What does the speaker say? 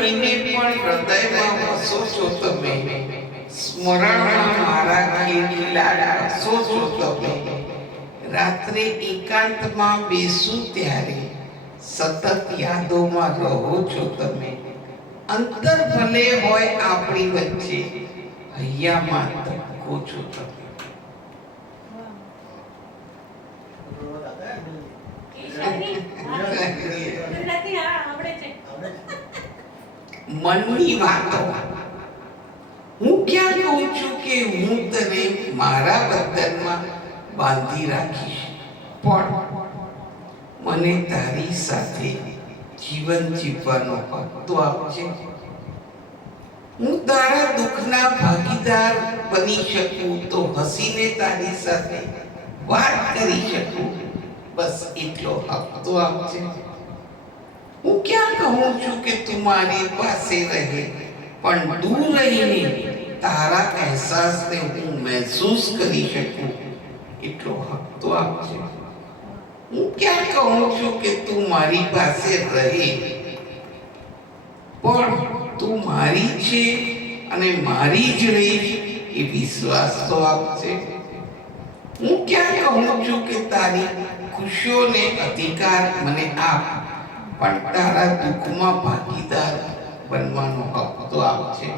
રહીને પણ હૃદયમાં વસો છો તમે, સ્મરણમાં મારા ખીલા વસો છો તમે. રાત્રે એકાંતમાં બેસું ત્યારે સતત યાદોમાં રહો છો તમે. અંતર ભલે હોય આપણી વચ્ચે, હૈયામાં તપકો છો તમે. મનની વાતો હું ક્યાં કહું છું કે હું તને મારા બંધનમાં બાંધી રાખીશ, પણ મને તારી સાથે જીવન જીવવાનો હક તો આપજે. હું તારા દુઃખના ભાગીદાર બની શકું તો હસીને તારી સાથે વાત કરી શકું, બસ એટલો હક તો આપજે. હું ક્યાં કહું છું કે તું મારી પાસે રહે, પણ દૂર રહીને તારા અહેસાસને હું મહેસૂસ કરી શકું, એટલો હક તો આપજે. હું ક્યાં કહું છું કે તું મારી પાસે રહે, પણ તું મારી છે અને મારી જ રહી એ વિશ્વાસ તો આપજે. હું ક્યાં કહું છું કે તારી ખુશીઓને અધિકાર મને આપ, પણ તારા દુઃખમાં ભાગીદાર બનવાનો હક તો આપજે.